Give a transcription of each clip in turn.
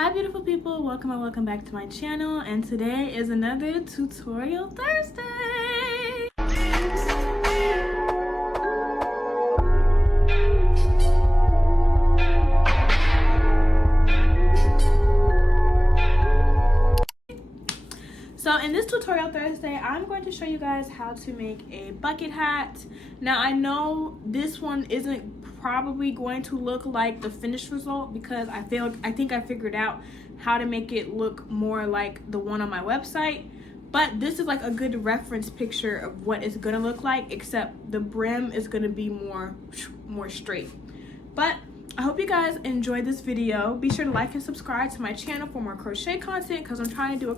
Hi beautiful people, welcome and welcome back to my channel, and today is another tutorial Thursday. So in this tutorial Thursday, I'm going to show you guys how to make a bucket hat. Now I know this one isn't probably going to look like the finished result because I think I figured out how to make it look more like the one on my website. But this is like a good reference picture of what it's gonna look like, except the brim is gonna be more straight. But I hope you guys enjoyed this video. Be sure to like and subscribe to my channel for more crochet content because I'm trying to do a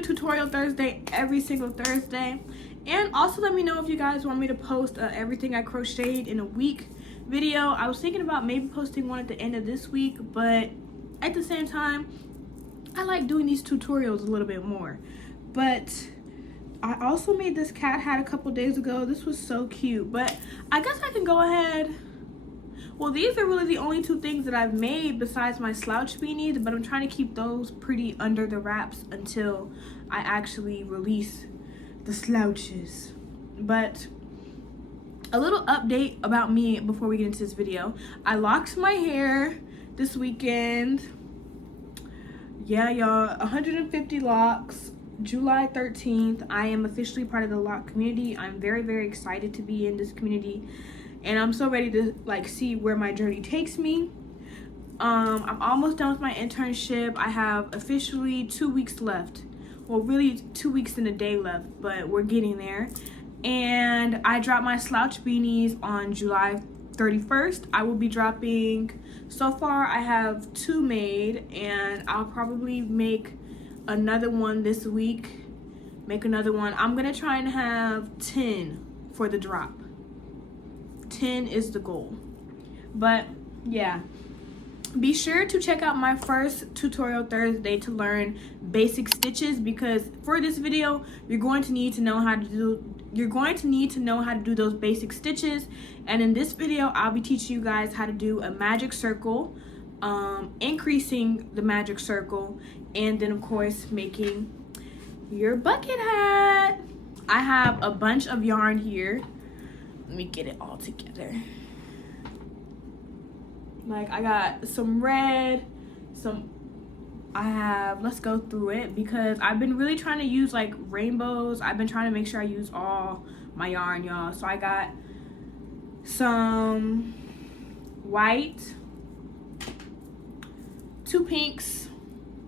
tutorial Thursday every single Thursday. And also let me know if you guys want me to post everything I crocheted in a week video. I was thinking about maybe posting one at the end of this week, but at the same time, I like doing these tutorials a little bit more. But I also made this cat hat a couple days ago. This was so cute, but I guess I can go ahead. Well, these are really the only two things that I've made besides my slouch beanies, but I'm trying to keep those pretty under the wraps until I actually release the slouches. But a little update about me before we get into this video. I locked my hair this weekend. Yeah, y'all, 150 locks. July 13th, I am officially part of the lock community. I'm very, very excited to be in this community. And I'm so ready to like see where my journey takes me. I'm almost done with my internship. I have officially 2 weeks left. Well, really 2 weeks and a day left, but we're getting there. And I dropped my slouch beanies on July 31st. I will be dropping, so far I have 2 made, and I'll probably make another one this week. I'm gonna try and have 10 for the drop. 10 is the goal. But yeah, be sure to check out my first tutorial Thursday to learn basic stitches, because for this video you're going to need to know how to do those basic stitches. And in this video I'll be teaching you guys how to do a magic circle, increasing the magic circle, and then of course making your bucket hat. I have a bunch of yarn here. Let me get it all together. Like, I got some red, let's go through it because I've been really trying to use like rainbows. I've been trying to make sure I use all my yarn, y'all. So I got some white, 2 pinks.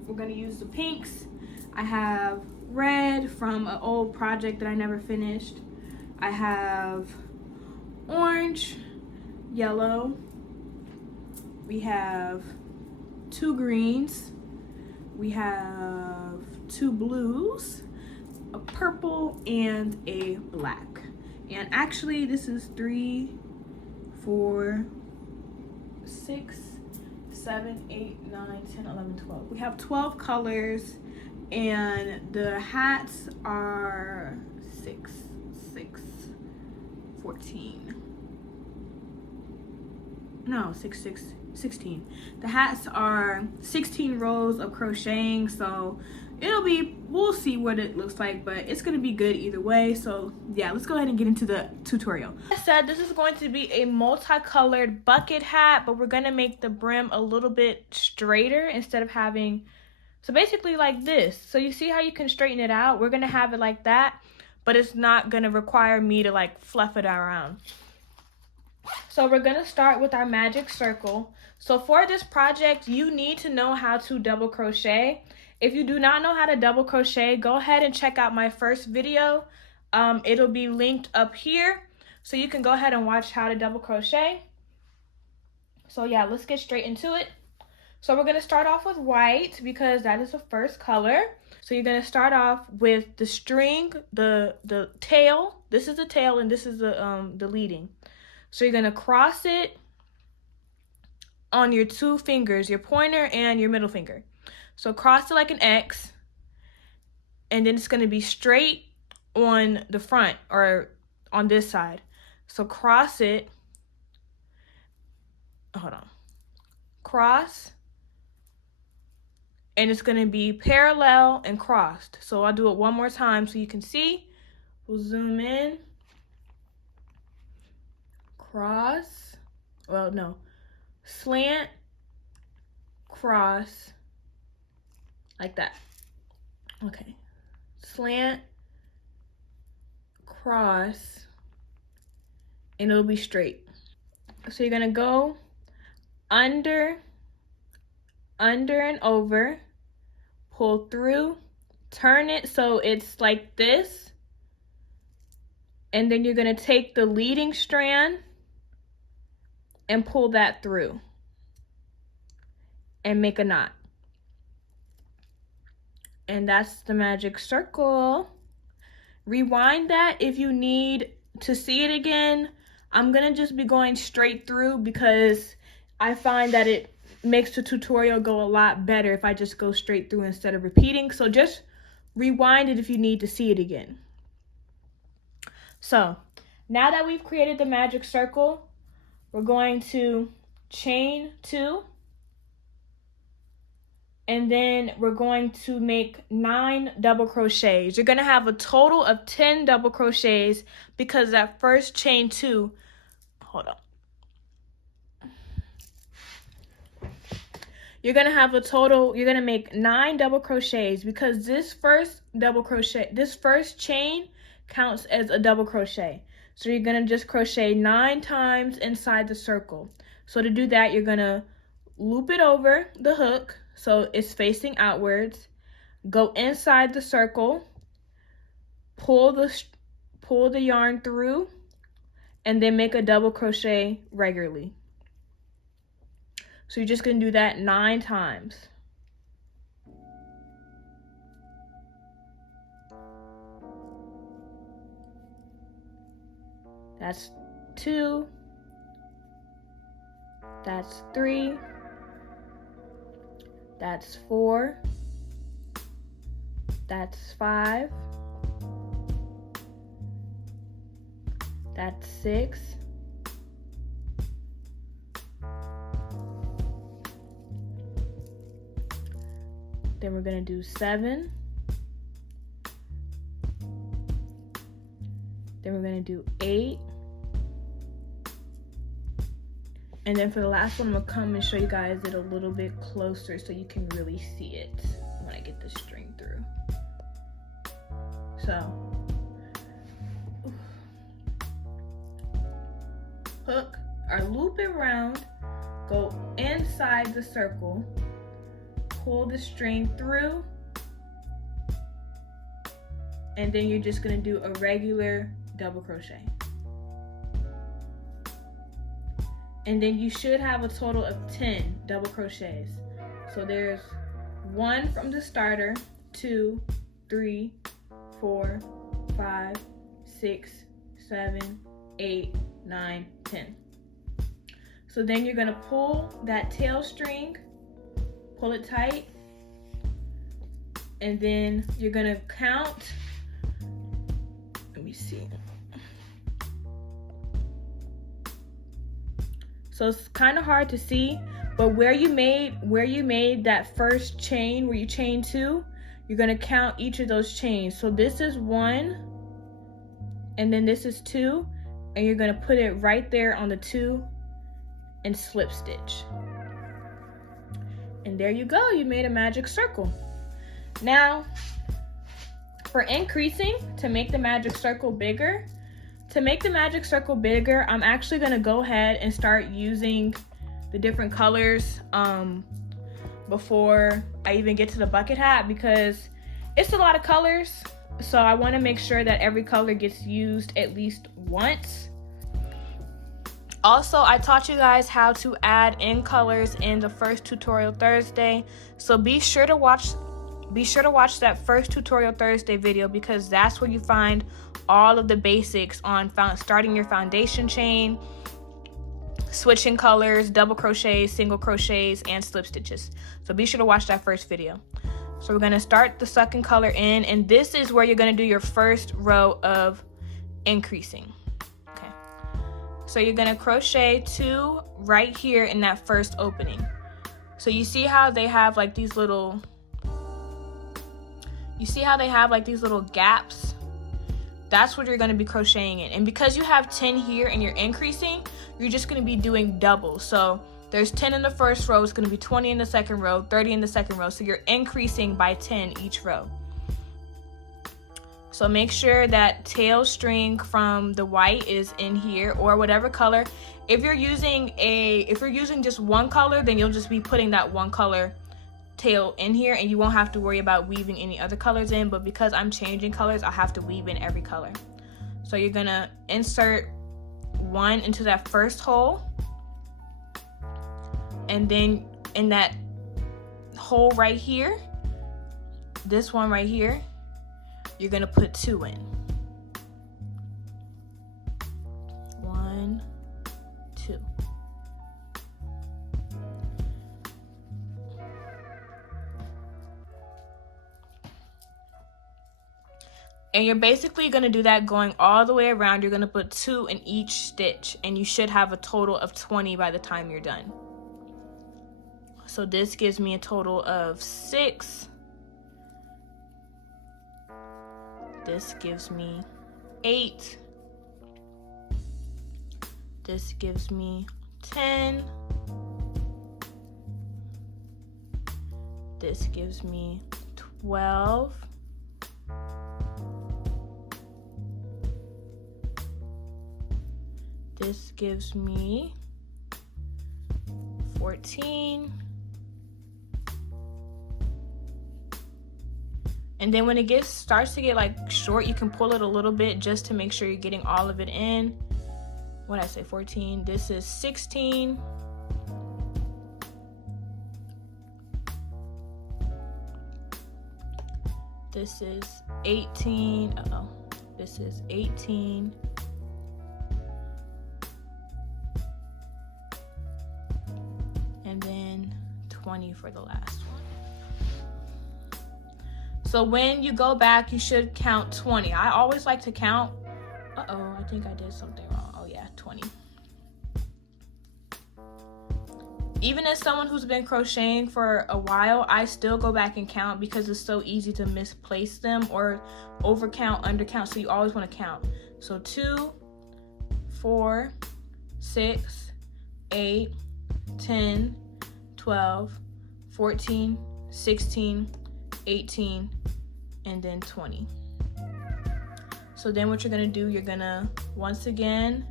We're gonna use the pinks. I have red from an old project that I never finished. I have orange, yellow. We have 2 greens. We have 2 blues, a purple, and a black. And actually this is 3, 4, 6, 7, 8, 9, 10, 11, 12. We have 12 colors, and the hats are 6, 14. No, 16. The hats are 16 rows of crocheting, so we'll see what it looks like, but it's gonna be good either way. So yeah, let's go ahead and get into the tutorial. Like I said, this is going to be a multicolored bucket hat, but we're gonna make the brim a little bit straighter instead of having, so basically like this. So you see how you can straighten it out? We're gonna have it like that, but it's not gonna require me to like fluff it around. So we're gonna start with our magic circle. So for this project, you need to know how to double crochet. If you do not know how to double crochet, go ahead and check out my first video. It'll be linked up here, so you can go ahead and watch how to double crochet. So yeah, let's get straight into it. So we're gonna start off with white because that is the first color. So you're gonna start off with the string, the tail. This is the tail and this is the leading. So you're gonna cross it on your 2 fingers, your pointer and your middle finger. So cross it like an X, and then it's gonna be straight on the front or on this side. So cross it, hold on, cross, and it's going to be parallel and crossed. So I'll do it one more time so you can see. We'll zoom in. Cross. Well, no. Slant, cross, like that. Okay. Slant, cross, and it'll be straight. So you're going to go under and over, pull through, turn it so it's like this, and then you're going to take the leading strand and pull that through and make a knot. And that's the magic circle. Rewind that if you need to see it again. I'm going to just be going straight through because I find that it makes the tutorial go a lot better if I just go straight through instead of repeating. So just rewind it if you need to see it again. So now that we've created the magic circle, we're going to chain 2, and then we're going to make 9 double crochets. You're going to have a total of 10 double crochets because that first chain 2, hold on. You're going to have a total, you're going to make 9 double crochets because this first chain counts as a double crochet. So you're going to just crochet 9 times inside the circle. So to do that, you're going to loop it over the hook so it's facing outwards. Go inside the circle, pull the yarn through, and then make a double crochet regularly. So you're just going to do that 9 times. That's 2. That's 3. That's 4. That's 5. That's 6. Then we're going to do 7. Then we're going to do 8. And then for the last one, I'm going to come and show you guys it a little bit closer so you can really see it when I get the string through. So, hook or loop it around, go inside the circle, pull the string through, and then you're just going to do a regular double crochet. And then you should have a total of 10 double crochets. So there's 1 from the starter, 2, 3, 4, 5, 6, 7, 8, 9, 10. So then you're gonna pull that tail string, pull it tight, and then you're gonna count. Let me see. So it's kind of hard to see, but where you made that first chain, where you chain 2, you're gonna count each of those chains. So this is 1, and then this is 2, and you're gonna put it right there on the 2 and slip stitch. And there you go, you made a magic circle. Now, for increasing, to make the magic circle bigger, I'm actually gonna go ahead and start using the different colors before I even get to the bucket hat, because it's a lot of colors. So I wanna make sure that every color gets used at least once. Also, I taught you guys how to add in colors in the first tutorial Thursday. So be sure to watch that first tutorial Thursday video, because that's where you find all of the basics on starting your foundation chain, switching colors, double crochets, single crochets, and slip stitches. So be sure to watch that first video. So we're going to start the second color in, and this is where you're going to do your first row of increasing. Okay. So you're going to crochet 2 right here in that first opening. So you see how they have like these little You see how they have like these little gaps? That's what you're going to be crocheting in. And because you have 10 here and you're increasing, you're just going to be doing double. So there's 10 in the first row, it's going to be 20 in the second row, 30 in the second row. So you're increasing by 10 each row. So make sure that tail string from the white is in here, or whatever color. If you're using just one color, then you'll just be putting that one color tail in here, and you won't have to worry about weaving any other colors in. But because I'm changing colors, I'll have to weave in every color. So you're gonna insert one into that first hole, and then in that hole right here, this one right here, you're gonna put 2 in. 1, 2. And you're basically going to do that going all the way around. You're going to put 2 in each stitch, and you should have a total of 20 by the time you're done. So this gives me a total of 6. This gives me 8. This gives me 10. This gives me 12. This gives me 14. And then when it starts to get like short, you can pull it a little bit just to make sure you're getting all of it in. What did I say? 14. This is 16. This is 18. Uh-oh. This is 18. And then 20 for the last one. So when you go back, you should count 20. I always like to count. Uh-oh, I think I did something wrong. Oh yeah, 20. Even as someone who's been crocheting for a while, I still go back and count because it's so easy to misplace them or overcount, undercount. So you always want to count. So 2, 4, 6, 8, 10, 12, 14, 16, 18, and then 20. So then what you're gonna do, you're gonna once again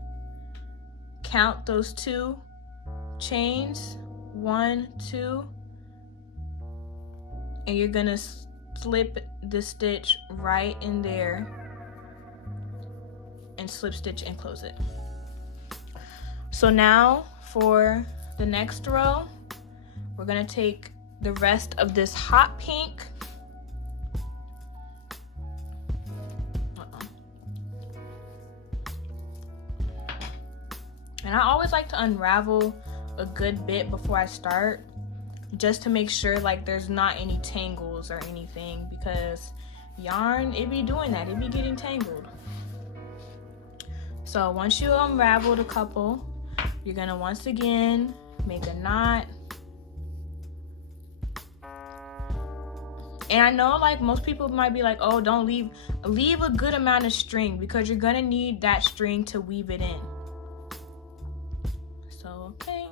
count those 2 chains, 1, 2, and you're gonna slip the stitch right in there and slip stitch and close it. So now for the next row, we're gonna take the rest of this hot pink. And I always like to unravel a good bit before I start, just to make sure like there's not any tangles or anything, because yarn, it be doing that, it be getting tangled. So once you unraveled a couple, you're gonna once again make a knot. And I know like most people might be like, oh, don't leave a good amount of string, because you're gonna need that string to weave it in. So okay,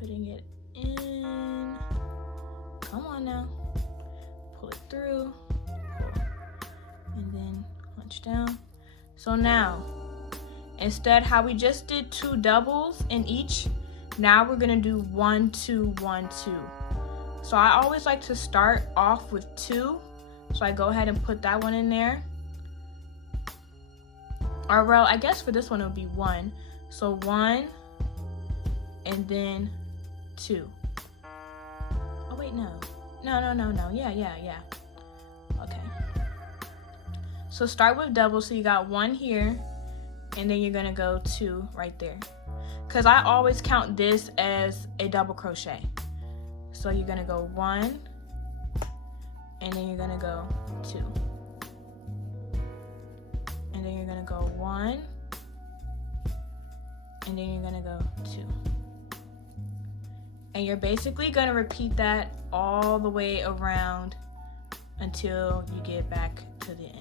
putting it in, come on now, pull it through, pull, and then punch down. So now, instead how we just did 2 doubles in each, now we're gonna do 1, 2, 1, 2. So I always like to start off with 2. So I go ahead and put that one in there. Or well, I guess for this one it would be 1. So 1, and then 2. Oh wait, no. No. Yeah. Okay. So start with double, so you got 1 here, and then you're gonna go 2 right there. Cause I always count this as a double crochet. So you're gonna go 1, and then you're gonna go 2. And then you're gonna go 1, and then you're gonna go 2. And you're basically going to repeat that all the way around until you get back to the end.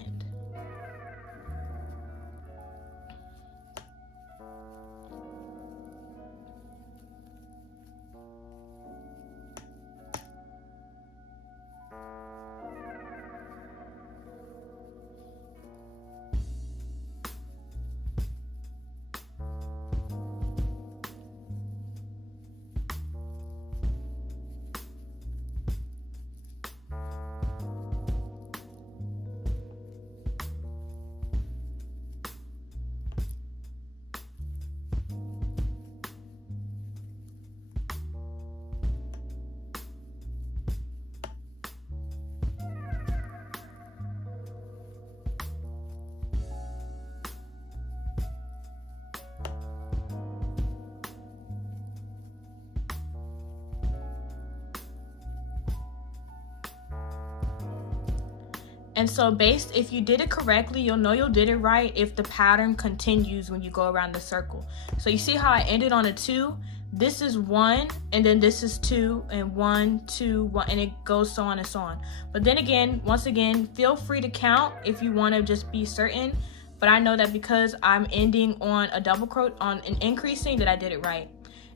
And so if you did it correctly, you'll know you did it right if the pattern continues when you go around the circle. So you see how I ended on a 2? This is 1, and then this is 2, and 1, 2, 1, and it goes so on and so on. But then again, once again, feel free to count if you want to just be certain. But I know that because I'm ending on a double crochet, on an increasing, that I did it right.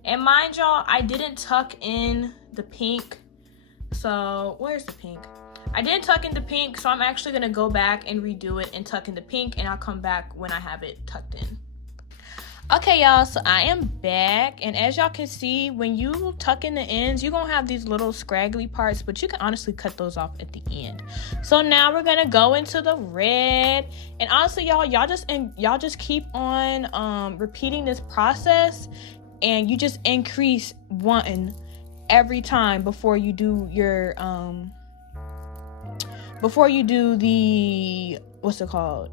And mind y'all, I didn't tuck in the pink. So where's the pink? I didn't tuck in the pink, so I'm actually going to go back and redo it and tuck in the pink, and I'll come back when I have it tucked in. Okay, y'all, so I am back, and as y'all can see, when you tuck in the ends, you're going to have these little scraggly parts, but you can honestly cut those off at the end. So now we're going to go into the red, and honestly, y'all just keep on repeating this process, and you just increase 1 every time before you do your before you do the, what's it called?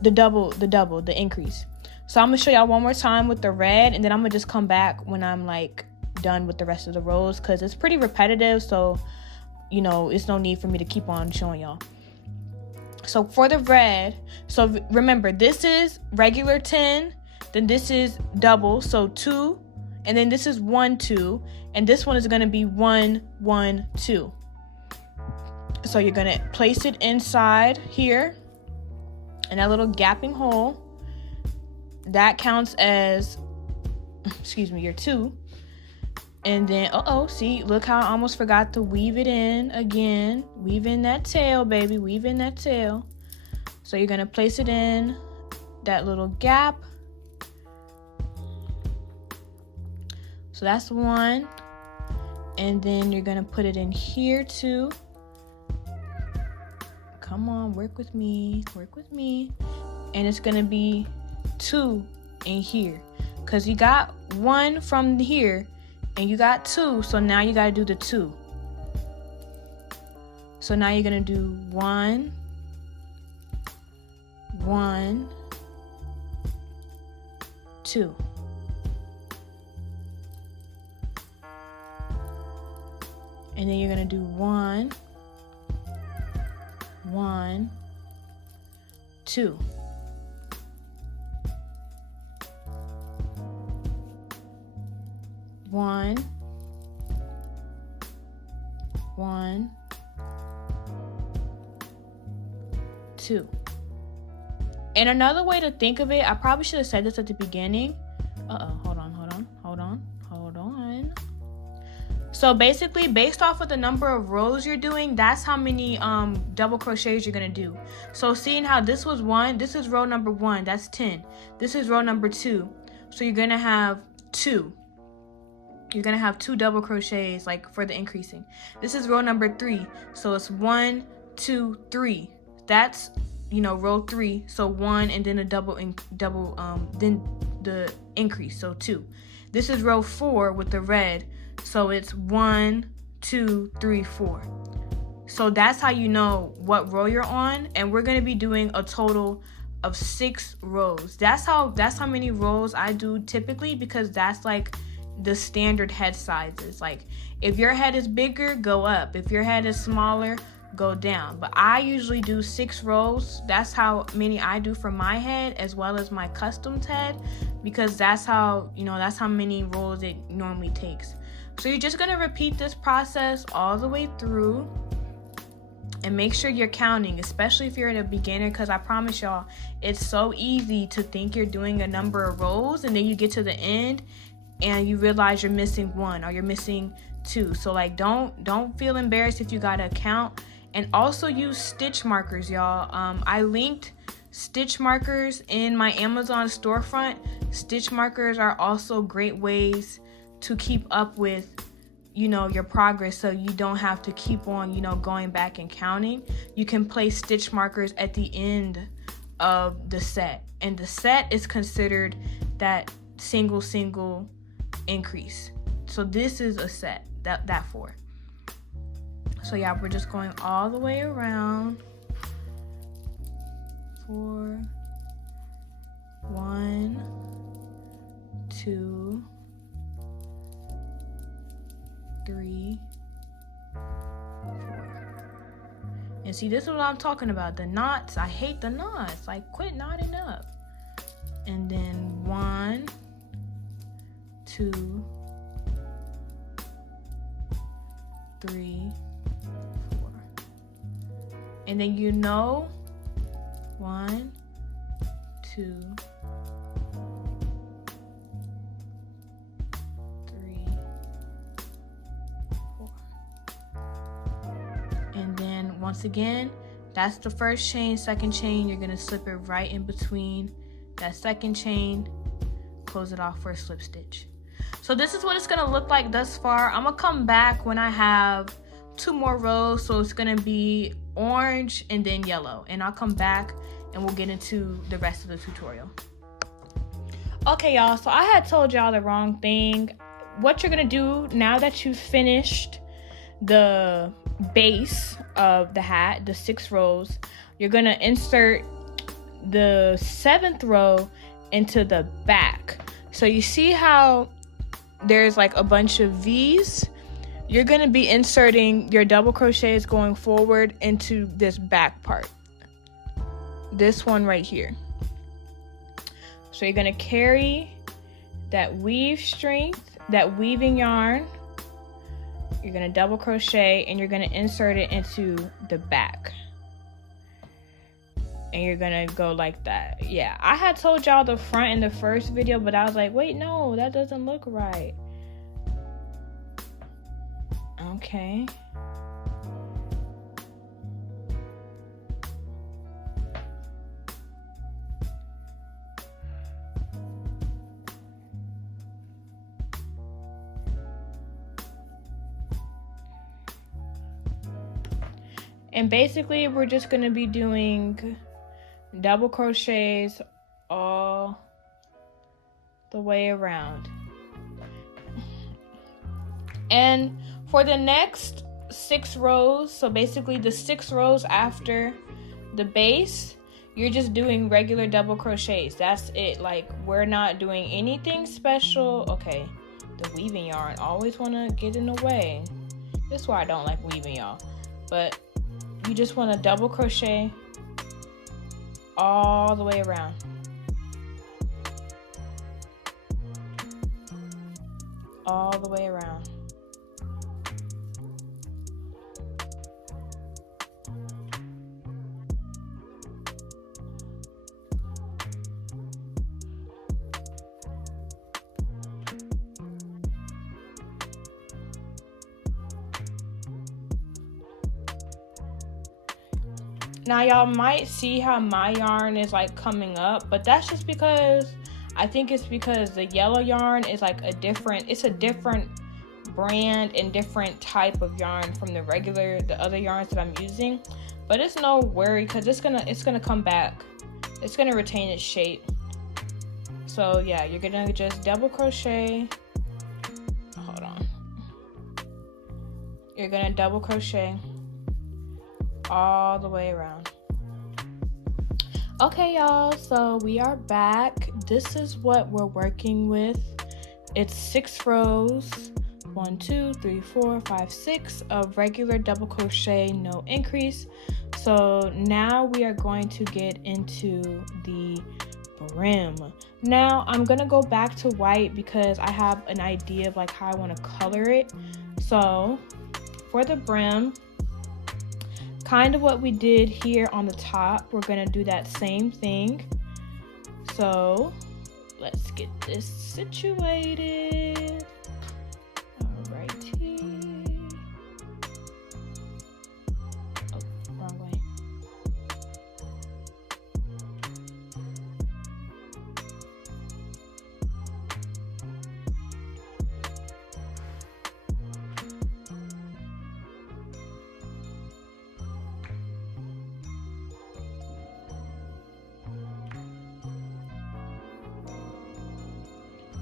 The increase. So I'm gonna show y'all one more time with the red, and then I'm gonna just come back when I'm like done with the rest of the rows, because it's pretty repetitive, so you know, it's no need for me to keep on showing y'all. So for the red, so remember, this is regular 10, then this is double, so 2, and then this is 1, 2, and this one is gonna be 1, 1, 2. So you're gonna place it inside here in that little gapping hole. That counts as, your 2. And then, see, look how I almost forgot to weave it in again. Weave in that tail, baby, weave in that tail. So you're gonna place it in that little gap. So that's 1. And then you're gonna put it in here too. Come on, work with me. And it's gonna be 2 in here, because you got 1 from here and you got 2, so now you gotta do the 2. So now you're gonna do 1, 1, 2. And then you're gonna do 1, 1, 2. One, 1, 2. And another way to think of it, I probably should have said this at the beginning. Hold on. So basically, based off of the number of rows you're doing, that's how many double crochets you're gonna do. So seeing how this was 1, this is row number 1, that's 10. This is row number 2, so you're gonna have 2. You're gonna have 2 double crochets, like for the increasing. This is row number 3, so it's 1, 2, 3. That's, row 3, so 1 and then a then the increase, so 2. This is row 4 with the red, so it's 1, 2, 3, 4. So that's how you know what row you're on, and we're gonna be doing a total of 6 rows. That's how many rows I do typically, because that's like the standard head sizes. Like if your head is bigger, go up. If your head is smaller, go down. But I usually do 6 rows. That's how many I do for my head as well as my custom head, because that's how many rows it normally takes. So you're just going to repeat this process all the way through. And make sure you're counting, especially if you're a beginner, because I promise y'all, it's so easy to think you're doing a number of rows and then you get to the end and you realize you're missing one or you're missing two. So like don't feel embarrassed if you gotta count. And also use stitch markers, y'all. I linked stitch markers in my Amazon storefront. Stitch markers are also great ways to keep up with, you know, your progress, so you don't have to keep on, you know, going back and counting. You can place stitch markers at the end of the set, and the set is considered that single increase. So this is a set, that 4. So yeah, we're just going all the way around. 4, 1, 2, 3, 4. And see, this is what I'm talking about. The knots, I hate the knots. Like, quit knotting up. And then 1, 2, 3, 4. And then 1, 2, 3, 4. And then once again, that's the first chain. Second chain, you're gonna slip it right in between that second chain, close it off for a slip stitch. So this is what it's gonna look like thus far. I'm gonna come back when I have 2 more rows. So it's gonna be orange and then yellow, and I'll come back and we'll get into the rest of the tutorial. Okay, y'all, so I had told y'all the wrong thing. What you're gonna do now that you've finished the base of the hat, the 6 rows, you're gonna insert the 7th row into the back. So you see how there's like a bunch of V's? You're gonna be inserting your double crochets going forward into this back part. This one right here. So you're gonna carry that weave strength, that weaving yarn. You're gonna double crochet and you're gonna insert it into the back. And you're gonna go like that. Yeah, I had told y'all the front in the first video, but I was like, wait, no, that doesn't look right. Okay. And basically, we're just gonna be doing double crochets all the way around. And for the next 6 rows, so basically the 6 rows after the base, you're just doing regular double crochets. That's it. Like, we're not doing anything special. Okay, the weaving yarn always want to get in the way. This is why I don't like weaving, y'all. But you just want to double crochet all the way around. All the way around. Now y'all might see how my yarn is like coming up, but that's just because I think it's because the yellow yarn is like a different brand and different type of yarn from the other yarns that I'm using. But it's no worry, because it's gonna come back. It's gonna retain its shape. So yeah, you're gonna just double crochet. Hold on. You're gonna double crochet all the way around. Okay, y'all, so we are back. This is what we're working with. It's 6 rows, 1, 2, 3, 4, 5, 6 of regular double crochet, no increase. So now we are going to get into the brim. Now I'm gonna go back to white because I have an idea of like how I want to color it. So for the brim, kind of what we did here on the top, we're gonna do that same thing. So let's get this situated. Alrighty. Oh, wrong way.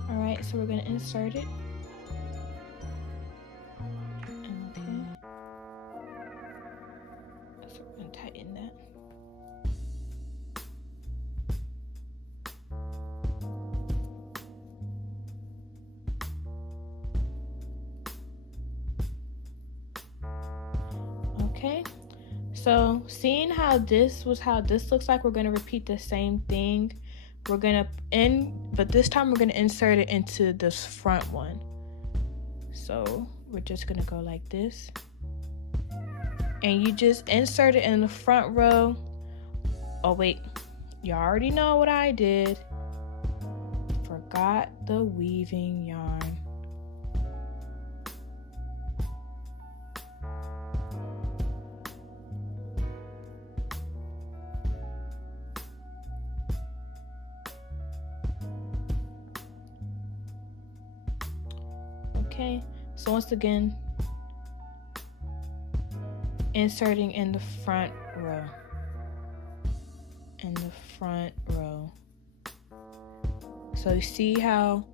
Alright, so we're gonna insert it. Okay. So we're gonna tighten that. Okay. So seeing how this looks like, we're gonna repeat the same thing. We're gonna but this time we're gonna insert it into this front one. So we're just gonna go like this, and you just insert it in the front row. Oh wait, you already know what I did. Forgot the weaving yarn. Okay, so once again, inserting in the front row. In the front row. So you see how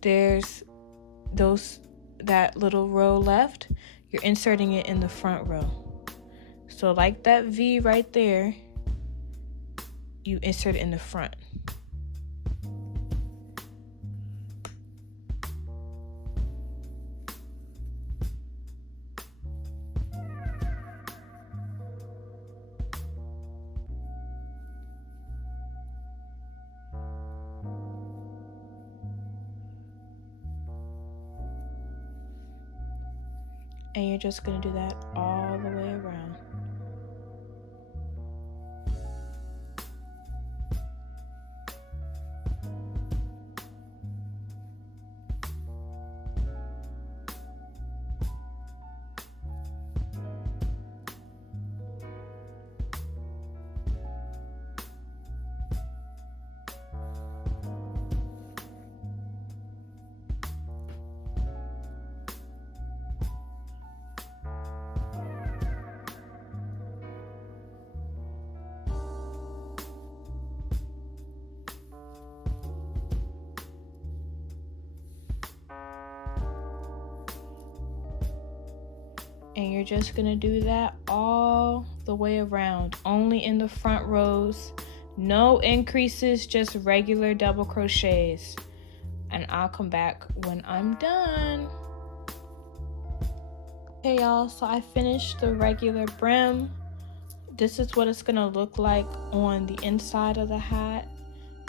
there's that little row left? You're inserting it in the front row. So like that V right there, you insert it in the front. And you're just going to do that all the way around. And you're just gonna do that all the way around, only in the front rows, no increases, just regular double crochets. And I'll come back when I'm done. Okay y'all, so I finished the regular brim. This is what it's gonna look like on the inside of the hat.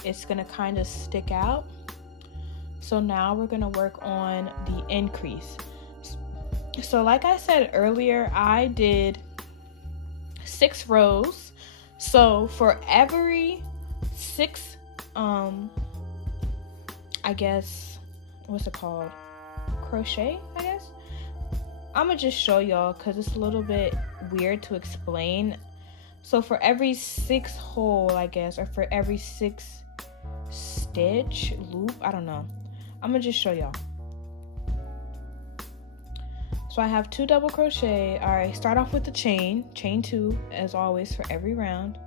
It's gonna kind of stick out. So now we're gonna work on the increase. So like I said earlier, I did 6 rows. So for every 6 I guess, what's it called, crochet, I guess. I'm gonna just show y'all because it's a little bit weird to explain. So for every 6 hole, I guess, or for every 6 stitch, loop, I don't know, I'm gonna just show y'all. So I have 2 double crochet. All right, start off with the chain 2 as always for every round.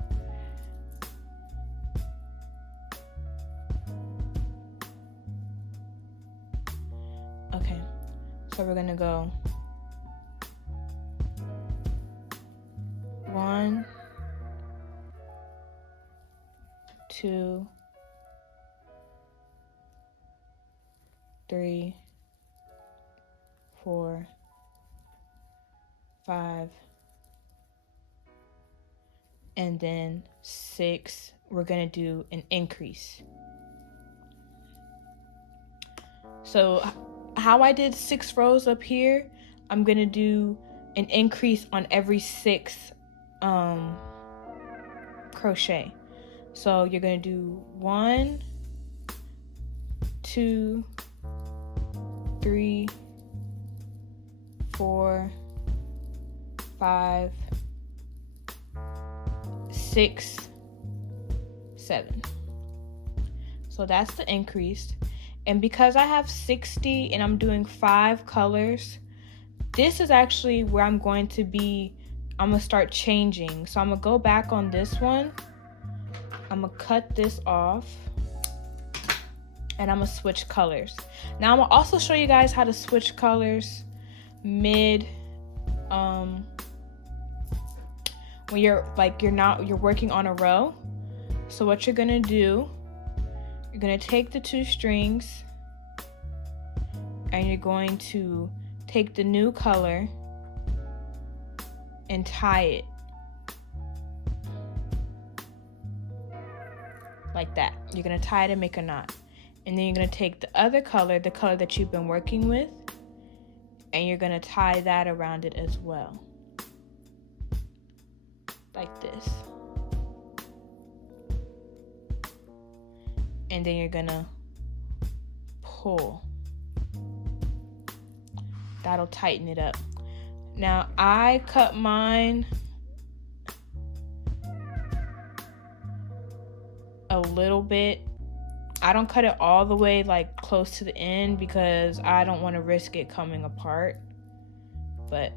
Okay, so we're gonna go 1, 2, 3, 4, 5, and then 6 we're gonna do an increase. So how I did 6 rows up here, I'm gonna do an increase on every 6 crochet. So you're gonna do 1, 2, 3, 4, 5, 6, 7. So that's the increase. And because I have 60 and I'm doing 5 colors, this is actually where I'm going to start changing. So I'm gonna go back on this one. I'm gonna cut this off and I'm gonna switch colors. Now I'm gonna also show you guys how to switch colors mid when you're working on a row. So what you're gonna do, you're gonna take the 2 strings and you're going to take the new color and tie it like that. You're gonna tie it and make a knot. And then you're gonna take the other color, the color that you've been working with, and you're gonna tie that around it as well. Like this. And then you're gonna pull. That'll tighten it up. Now I cut mine a little bit. I don't cut it all the way like close to the end because I don't want to risk it coming apart. But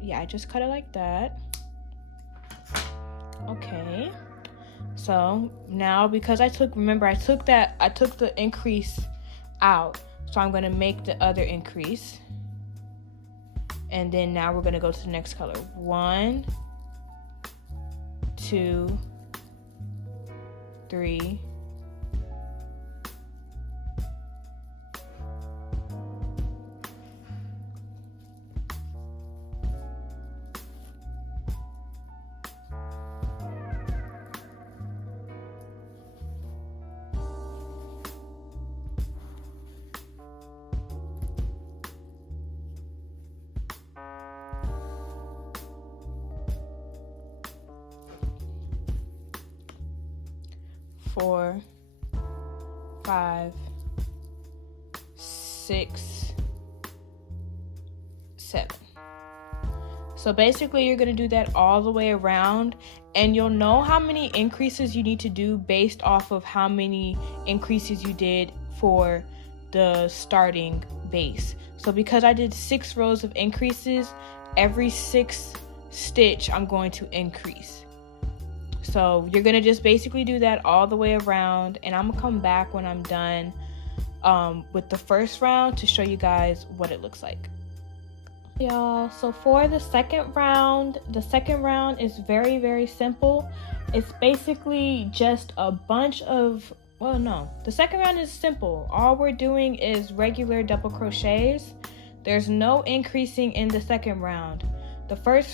yeah, I just cut it like that. Okay. So now because I took the increase out. So I'm gonna make the other increase. And then now we're gonna go to the next color. 1, 2, 3, 4, 5, 6, 7. So basically you're going to do that all the way around, and you'll know how many increases you need to do based off of how many increases you did for the starting base. So because I did 6 rows of increases, every 6 stitch I'm going to increase. So you're gonna just basically do that all the way around, and I'm gonna come back when I'm done with the first round to show you guys what it looks like. Y'all, so for the second round is very, very simple. It's basically just a bunch of, well, no, the second round is simple. All we're doing is regular double crochets. There's no increasing in the second round. The third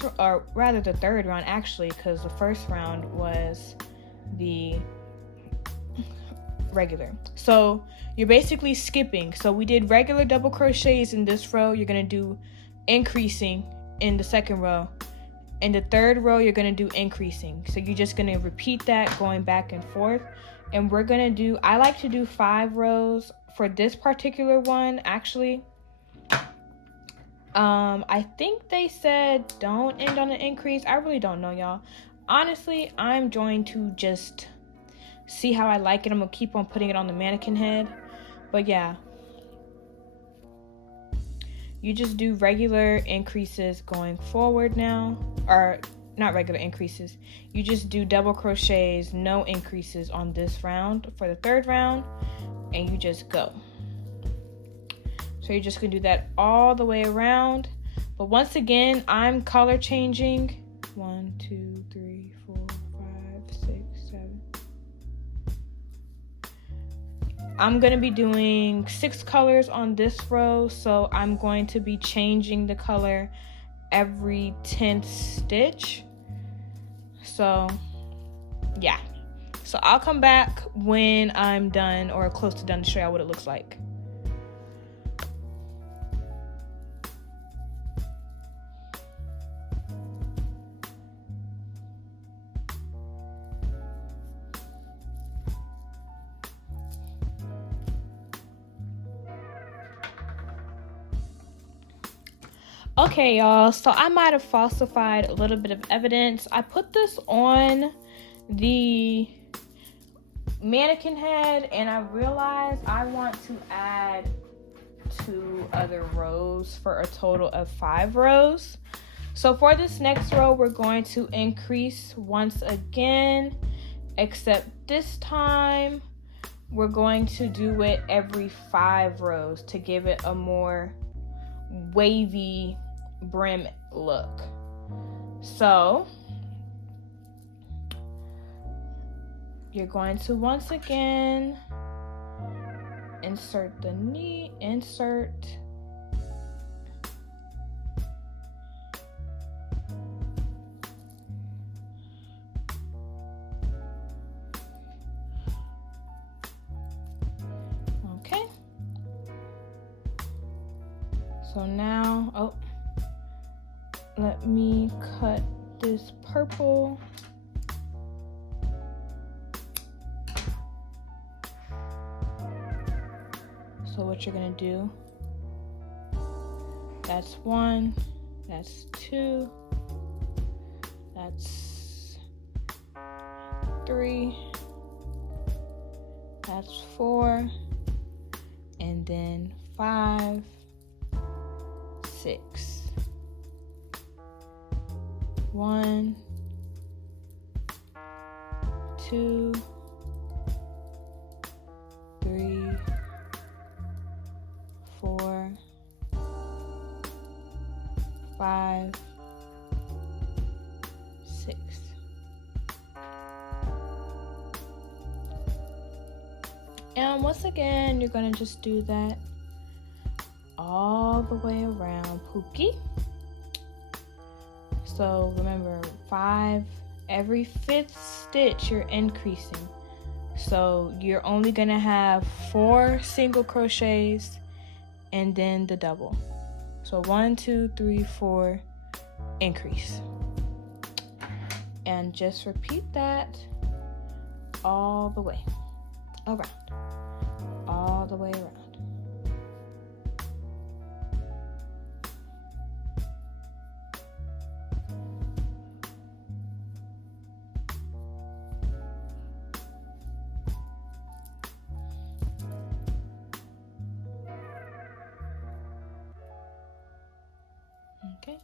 round actually, because the first round was the regular. So you're basically skipping. So we did regular double crochets in this row. You're gonna do increasing in the second row. In the third row, you're gonna do increasing. So you're just gonna repeat that going back and forth. And we're gonna do, I like to do 5 rows for this particular one, actually. I think they said don't end on an increase. I really don't know, y'all. Honestly, I'm going to just see how I like it. I'm gonna keep on putting it on the mannequin head. But yeah, you just do regular increases going forward now, or not regular increases. You just do double crochets, no increases on this round for the third round, and you just go. So you're just gonna do that all the way around. But once again, I'm color changing. 1, 2, 3, 4, 5, 6, 7. I'm gonna be doing 6 colors on this row, so I'm going to be changing the color every 10th stitch. So yeah, So I'll come back when I'm done or close to done to show y'all what it looks like. Okay, y'all, so I might have falsified a little bit of evidence. I put this on the mannequin head and I realized I want to add 2 other rows for a total of 5 rows. So for this next row, we're going to increase once again, except this time we're going to do it every 5 rows to give it a more wavy brim look. So you're going to once again insert the knee, okay. So now, let me cut this purple. So what you're gonna do, that's 1, that's 2, that's 3, that's 4, and then 5, 6. 1, 2, 3, 4, 5, 6. And once again, you're gonna just do that all the way around Pookie. So remember, 5, every 5th stitch you're increasing. So you're only gonna have 4 single crochets and then the double. So 1, 2, 3, 4, increase. And just repeat that all the way around, all the way around. Okay.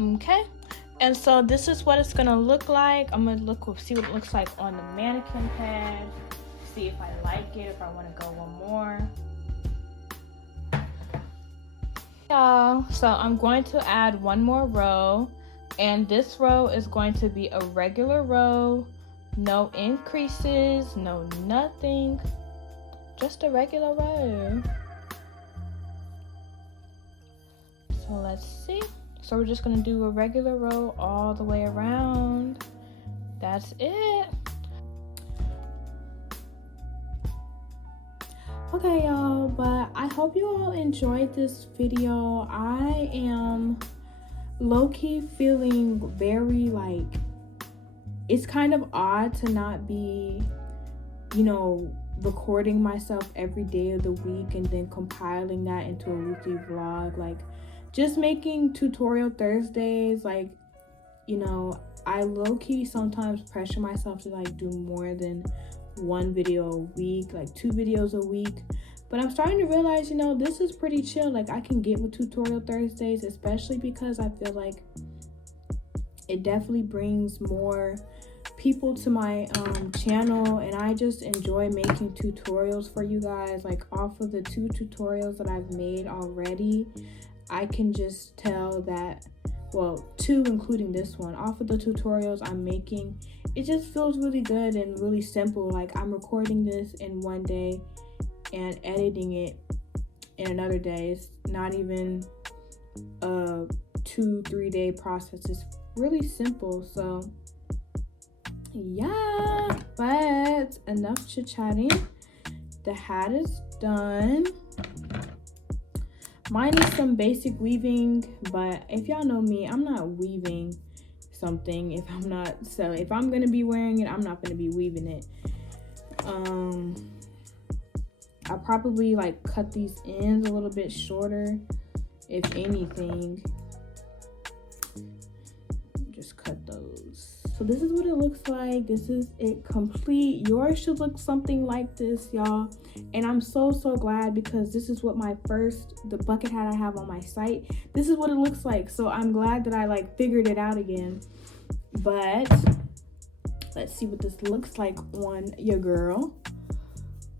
Okay, and so this is what it's gonna look like. I'm gonna see what it looks like on the mannequin pad, see if I like it, if I want to go one more. Y'all, so I'm going to add one more row, and this row is going to be a regular row, no increases, no nothing, just a regular row. So let's see. So we're just gonna do a regular row all the way around. That's it. Okay, y'all, but I hope you all enjoyed this video. I am low-key feeling very, like, it's kind of odd to not be, you know, recording myself every day of the week and then compiling that into a weekly vlog. Like, just making tutorial Thursdays, like, you know, I low-key sometimes pressure myself to like do more than one video a week, like 2 videos a week. But I'm starting to realize, you know, this is pretty chill. Like, I can get with tutorial Thursdays, especially because I feel like it definitely brings more people to my channel, and I just enjoy making tutorials for you guys. Like, off of the 2 tutorials that I've made already, I can just tell that, well, 2 including this one, off of the tutorials I'm making, it just feels really good and really simple. Like, I'm recording this in one day and editing it in another day. It's not even a 2-3 day process. It's really simple. So yeah, but enough chit-chatting. The hat is done. Mine is some basic weaving, but if y'all know me, I'm not weaving something if I'm not selling. If I'm gonna be wearing it, I'm not gonna be weaving it. I'll probably like cut these ends a little bit shorter, if anything. Just cut those. So this is what it looks like. This is it complete. Yours should look something like this, y'all. And I'm so glad, because this is what the bucket hat I have on my site, this is what it looks like. So I'm glad that I like figured it out again. But let's see what this looks like on your girl.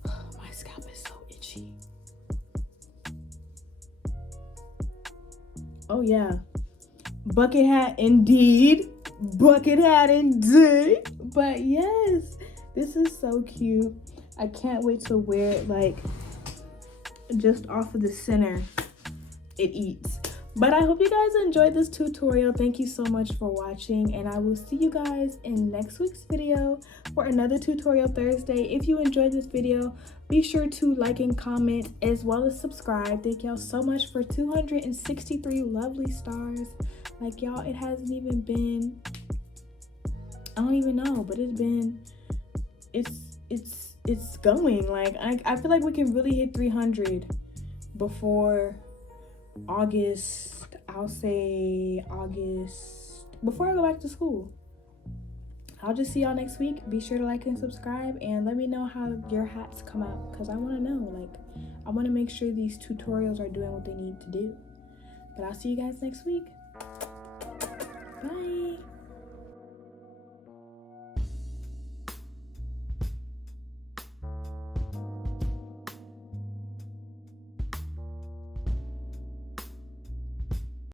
My scalp is so itchy. Oh yeah, bucket hat indeed. Bucket hat indeed. But yes, this is so cute. I can't wait to wear it, like, just off of the center it eats. But I hope you guys enjoyed this tutorial. Thank you so much for watching, and I will see you guys in next week's video for another tutorial Thursday. If you enjoyed this video, be sure to like and comment as well as subscribe. Thank y'all so much for 263 lovely stars. Like, y'all, it hasn't even been, I don't even know, but it's going. Like, I feel like we can really hit 300 before August. I'll say August, before I go back to school. I'll just see y'all next week. Be sure to like and subscribe, and let me know how your hats come out, because I want to know. Like, I want to make sure these tutorials are doing what they need to do. But I'll see you guys next week. Bye.